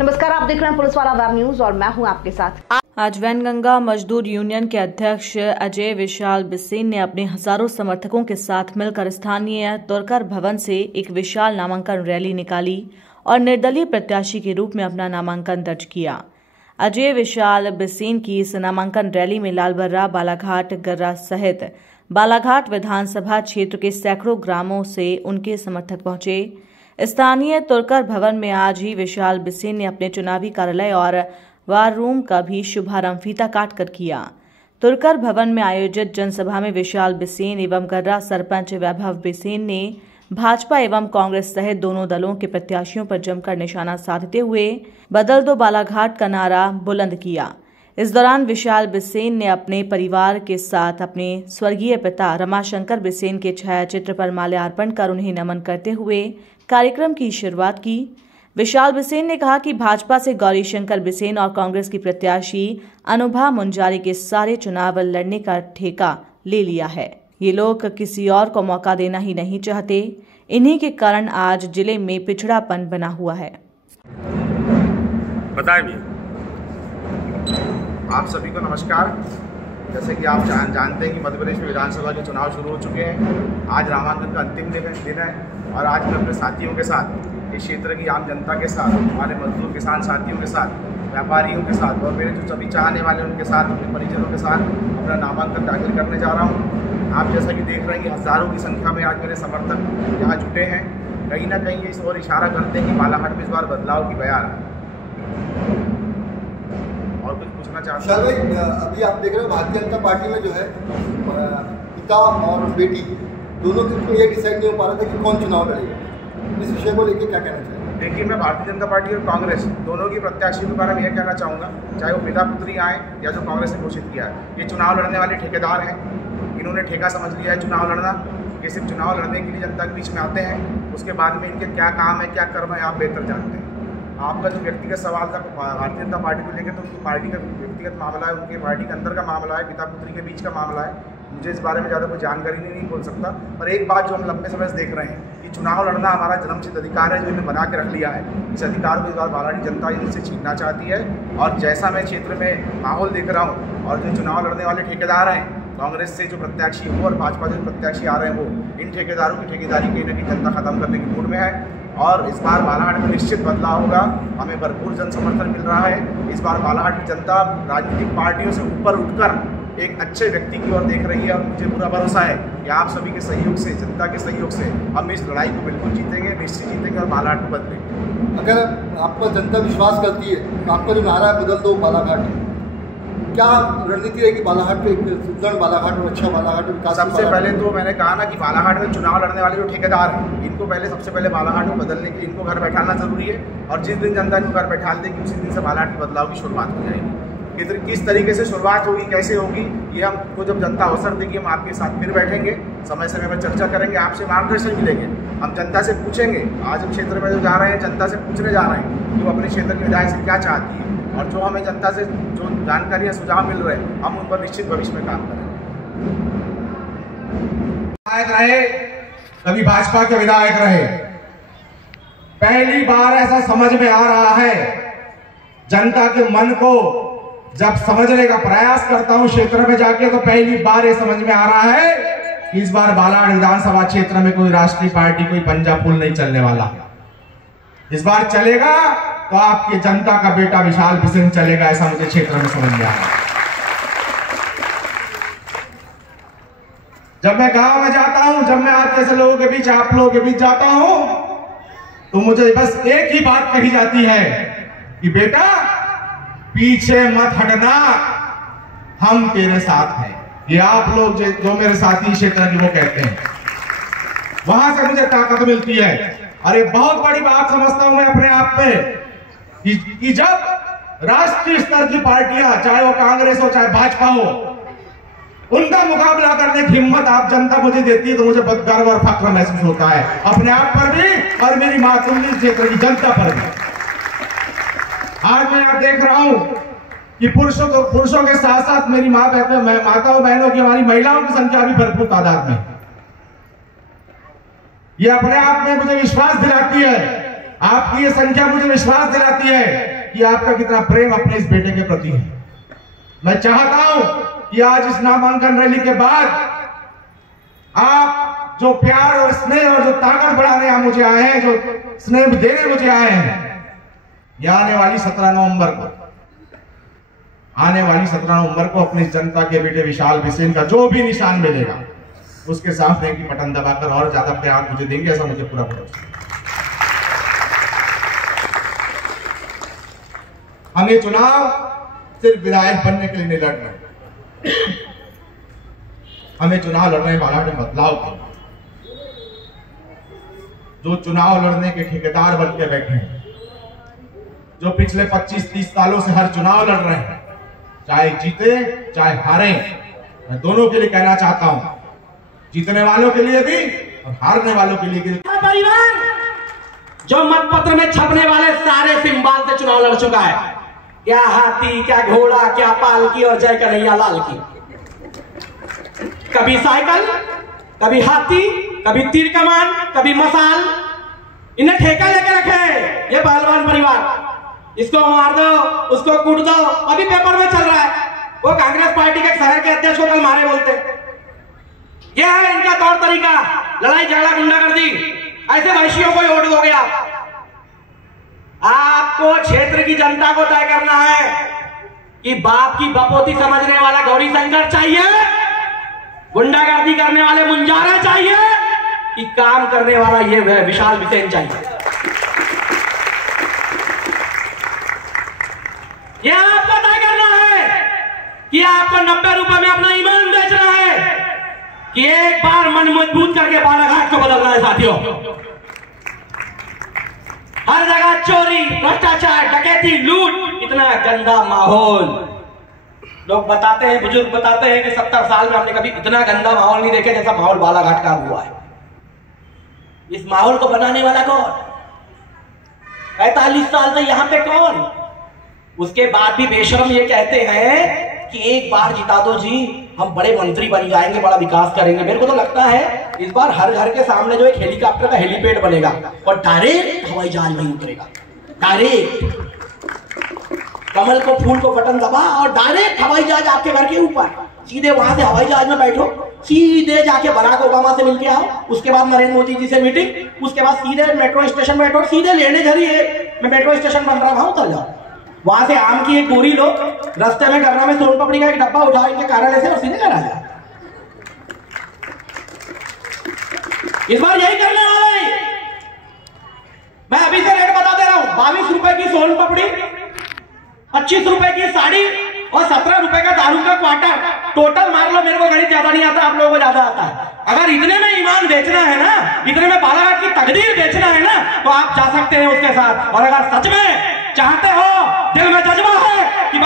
नमस्कार, आप देख रहे हैं पुलिस वाला वेब न्यूज और मैं हूं आपके साथ। आज वैनगंगा मजदूर यूनियन के अध्यक्ष अजय विशाल बिसेन ने अपने हजारों समर्थकों के साथ मिलकर स्थानीय तुर्कर भवन से एक विशाल नामांकन रैली निकाली और निर्दलीय प्रत्याशी के रूप में अपना नामांकन दर्ज किया। अजय विशाल बिसेन की इस नामांकन रैली में लालबर्रा, बालाघाट, गर्रा सहित बालाघाट विधानसभा क्षेत्र के सैकड़ों ग्रामों से उनके समर्थक पहुंचे। स्थानीय तुर्कर भवन में आज ही विशाल बिसेन ने अपने चुनावी कार्यालय और वार रूम का भी शुभारंभ फीता काटकर किया। तुर्कर भवन में आयोजित जनसभा में विशाल बिसेन एवं गर्रा सरपंच वैभव बिसेन ने भाजपा एवं कांग्रेस सहित दोनों दलों के प्रत्याशियों पर जमकर निशाना साधते हुए बदल दो बालाघाट का नारा बुलंद किया। इस दौरान विशाल बिसेन ने अपने परिवार के साथ अपने स्वर्गीय पिता रमाशंकर बिसेन के छायाचित्र पर माल्यार्पण कर उन्हें नमन करते हुए कार्यक्रम की शुरुआत की। विशाल बिसेन ने कहा कि भाजपा से गौरीशंकर बिसेन और कांग्रेस की प्रत्याशी अनुभा मुंजारी के सारे चुनाव लड़ने का ठेका ले लिया है। ये लोग किसी और को मौका देना ही नहीं चाहते। इन्हीं के कारण आज जिले में पिछड़ापन बना हुआ है। बताइए। आप सभी को नमस्कार। जैसे कि आप जानते हैं कि मध्य प्रदेश में विधानसभा के चुनाव शुरू हो चुके हैं। आज नामांकन का अंतिम दिन है और आज मैं अपने साथियों के साथ, इस क्षेत्र की आम जनता के साथ, हमारे मजदूर किसान साथियों के साथ, व्यापारियों के साथ और मेरे जो सभी चाहने वाले उनके साथ, अपने परिजनों के साथ अपना नामांकन दाखिल करने जा रहा हूँ। आप जैसा कि देख रहे हैं कि हज़ारों की संख्या में आज मेरे समर्थक यहाँ जुटे हैं। कहीं ना कहीं ये इस ओर इशारा करते हैं कि बालाघाट में इस बार बदलाव की बयार है। और कुछ पूछना चाहते हैं? भाई, अभी आप देख रहे हो भारतीय जनता पार्टी में जो है पिता और बेटी दोनों के ये डिसाइड नहीं हो पा रहा था कि कौन चुनाव लड़ेगा। इस विषय को लेकर क्या कहना चाहिए? देखिए, मैं भारतीय जनता पार्टी और कांग्रेस दोनों की प्रत्याशियों के बारे में यह कहना चाहूँगा, चाहे वो पिता पुत्री आए या जो कांग्रेस ने घोषित किया है, ये चुनाव लड़ने वाले ठेकेदार हैं। इन्होंने ठेका समझ लिया है चुनाव लड़ना। ये सिर्फ चुनाव लड़ने के लिए जनता के बीच में आते हैं। उसके बाद में इनके क्या काम है, क्या कर्म है, आप बेहतर जानते हैं। आपका जो व्यक्तिगत सवाल था भारतीय जनता पार्टी को लेकर, तो उनकी पार्टी का व्यक्तिगत मामला है, उनकी पार्टी के अंदर का मामला है, पिता पुत्री के बीच का मामला है। मुझे इस बारे में ज़्यादा कोई जानकारी नहीं बोल सकता। पर एक बात जो हम लंबे समय से देख रहे हैं कि चुनाव लड़ना हमारा जन्मसिद्ध अधिकार है, जो इन्हें बना के रख लिया है। इस अधिकार को इस बार बालाघाट जनता इनसे छीनना चाहती है। और जैसा मैं क्षेत्र में माहौल देख रहा हूँ और जो चुनाव लड़ने वाले ठेकेदार हैं, कांग्रेस से जो प्रत्याशी हो और भाजपा जो प्रत्याशी आ रहे हैं, वो इन ठेकेदारों की ठेकेदारी कहीं ना कहीं जनता खत्म करने की मूड में है। और इस बार बालाघाट में निश्चित बदलाव होगा। हमें भरपूर जन समर्थन मिल रहा है। इस बार बालाघाट की जनता राजनीतिक पार्टियों से ऊपर उठकर एक अच्छे व्यक्ति की ओर देख रही है और मुझे पूरा भरोसा है कि आप सभी के सहयोग से, जनता के सहयोग से हम इस लड़ाई को बिल्कुल जीतेंगे, निश्चित जीतेंगे और बालाघाट को बदलेंगे। अगर आप पर जनता विश्वास करती है तो आपका जो नारा है बदल दो बालाघाट, क्या रणनीति है कि बालाघाट पे एक सुदृढ़ बालाघाट और अच्छा बालाघाट? सबसे पहले तो मैंने कहा ना कि बालाघाट में चुनाव लड़ने वाले जो ठेकेदार हैं, इनको पहले सबसे पहले बालाघाट में बदलने के लिए इनको घर बैठाना जरूरी है। और जिस दिन जनता इनको घर बैठा देगी, उसी दिन से बालाघाट के बदलाव की शुरुआत हो जाएगी। किस तरीके से शुरुआत होगी, कैसे होगी, ये हमको जब जनता अवसर देगी, हम आपके साथ फिर बैठेंगे, समय समय पर चर्चा करेंगे, आपसे मार्गदर्शन मिलेंगे। हम जनता से पूछेंगे, आज हम क्षेत्र में जो जा रहे हैं जनता से पूछने जा रहे हैं कि वो अपने क्षेत्र के विधायक से क्या चाहती है, और जो हमें जनता से जो जानकारी या सुझाव मिल रहे हैं, हम उन पर निश्चित भविष्य में काम करेंगे। विधायक रहे, कभी भाजपा के विधायक रहे, पहली बार ऐसा समझ में आ रहा है, जनता के मन को जब समझने का प्रयास करता हूं क्षेत्र में जाके, तो पहली बार ये समझ में आ रहा है कि इस बार बालाघाट विधानसभा क्षेत्र में कोई राष्ट्रीय पार्टी, कोई पंजा पुल नहीं चलने वाला। इस बार चलेगा तो आपकी जनता का बेटा विशाल बिसेन चलेगा, ऐसा मुझे क्षेत्र में समझ में आया। जब मैं गांव में जाता हूं, जब मैं आप जैसे लोगों के बीच, आप लोगों के बीच जाता हूं, तो मुझे बस एक ही बात कही जाती है कि बेटा पीछे मत हटना, हम तेरे साथ हैं। ये आप लोग जो मेरे साथी क्षेत्र की वो कहते हैं, वहां से मुझे ताकत मिलती है। अरे बहुत बड़ी बात समझता हूं मैं अपने आप में कि जब राष्ट्रीय स्तर की पार्टियां, चाहे वो कांग्रेस हो चाहे भाजपा हो, उनका मुकाबला करने की हिम्मत आप जनता मुझे देती है, तो मुझे बहुत गर्व और फख्र महसूस होता है अपने आप पर भी और मेरी मातृभूमि क्षेत्र की जनता पर भी। आज मैं यहां देख रहा हूं कि पुरुषों के साथ साथ मेरी माताओं बहनों की, हमारी महिलाओं की संख्या भी भरपूर तादाद में। ये अपने आप में मुझे विश्वास दिलाती है आपकी ये संख्या मुझे विश्वास दिलाती है कि आपका कितना प्रेम अपने इस बेटे के प्रति है। मैं चाहता हूं कि आज इस नामांकन रैली के बाद आप जो प्यार और स्नेह और जो ताकत बढ़ाने यहाँ मुझे आए हैं, जो स्नेह देने मुझे आए हैं, यह आने वाली 17 नवंबर को अपनी जनता के बेटे विशाल बिसेन का जो भी निशान मिलेगा उसके सामने की बटन दबाकर और ज्यादा प्यार मुझे देंगे, ऐसा मुझे पूरा भरोसा है। हम ये चुनाव सिर्फ विधायक बनने के लिए नहीं लड़ रहे, हमें चुनाव लड़ने वाला ने बदलाव करना। जो चुनाव लड़ने के ठेकेदार बन के बैठे हैं, जो पिछले 25-30 सालों से हर चुनाव लड़ रहे हैं, चाहे जीते चाहे हारे, मैं दोनों के लिए कहना चाहता हूं, जीतने वालों के लिए भी और हारने वालों के लिए भी। परिवार जो मतपत्र में छपने वाले सारे सिंबल से चुनाव लड़ चुका है, क्या हाथी, क्या घोड़ा, क्या पालकी और जय कन्हैया लाल की। कभी साइकिल, कभी हाथी, कभी तीर कमान, कभी मसाल, इन्हें ठेका लेके रखे ये पहलवान परिवार। इसको मार दो, उसको कूट दो, अभी पेपर में चल रहा है। वो कांग्रेस पार्टी के शहर के अध्यक्ष को कल मारे बोलते। यह है इनका तौर तरीका, लड़ाई झगड़ा गुंडागर्दी। ऐसे वैश्यों को वोट दोगे आप? आपको क्षेत्र की जनता को तय करना है कि बाप की बपोती समझने वाला गौरी शंकर चाहिए, गुंडागर्दी करने वाले मुंजारा चाहिए, कि काम करने वाला ये विशाल बिसेन चाहिए। ये आपको तय करना है कि आपको 90 रुपए में अपना ईमान बेचना है कि एक बार मन मजबूत करके बालाघाट को बदलना है। साथियों, हर जगह चोरी, भ्रष्टाचार, डकैती, लूट, इतना गंदा माहौल। लोग बताते हैं, बुजुर्ग बताते हैं कि 70 साल में हमने कभी इतना गंदा माहौल नहीं देखे जैसा माहौल बालाघाट का हुआ है। इस माहौल को बनाने वाला कौन? 45 साल से यहां पे कौन? उसके बाद भी बेशरम ये कहते हैं कि एक बार जिता दो जी, हम बड़े मंत्री बन जाएंगे, बड़ा विकास करेंगे। मेरे को तो लगता है इस बार हर घर के सामने जो एक हेलीकॉप्टर का हेलीपैड बनेगा और डायरेक्ट हवाई जहाज नहीं उतरेगा। डायरेक्ट कमल को, फूल को बटन दबा और डायरेक्ट हवाई जहाज आपके घर के ऊपर, सीधे वहां से हवाई जहाज में बैठो, सीधे जाके बराक ओबामा से मिलके आओ, उसके बाद नरेंद्र मोदी जी से मीटिंग, उसके बाद सीधे मेट्रो स्टेशन बैठो, सीधे लेने झरी मैं मेट्रो स्टेशन बन रहा, वहां उतर जाओ। वहां से आम की एक बोरी लो, रास्ते में करना में सोन पापड़ी का एक डब्बा उठाओ इनके कार्यालय से और सीधे घर आ जाओ। इस बार यही करने वाले हैं। मैं अभी से रेट बता दे रहा हूं, 22 रुपए की सोन पापड़ी, 25 रुपए की साड़ी और 17 रुपए का दारू का क्वार्टर। टोटल मार लो, मेरे को गणित ज्यादा नहीं आता, आप लोगों को ज्यादा आता है। अगर इतने में ईमान बेचना है ना, इतने में बालाघाट की तकदीर बेचना है ना, तो आप जा सकते हैं उसके साथ। और अगर सच में चाहते हो, दिल में जज्बा है,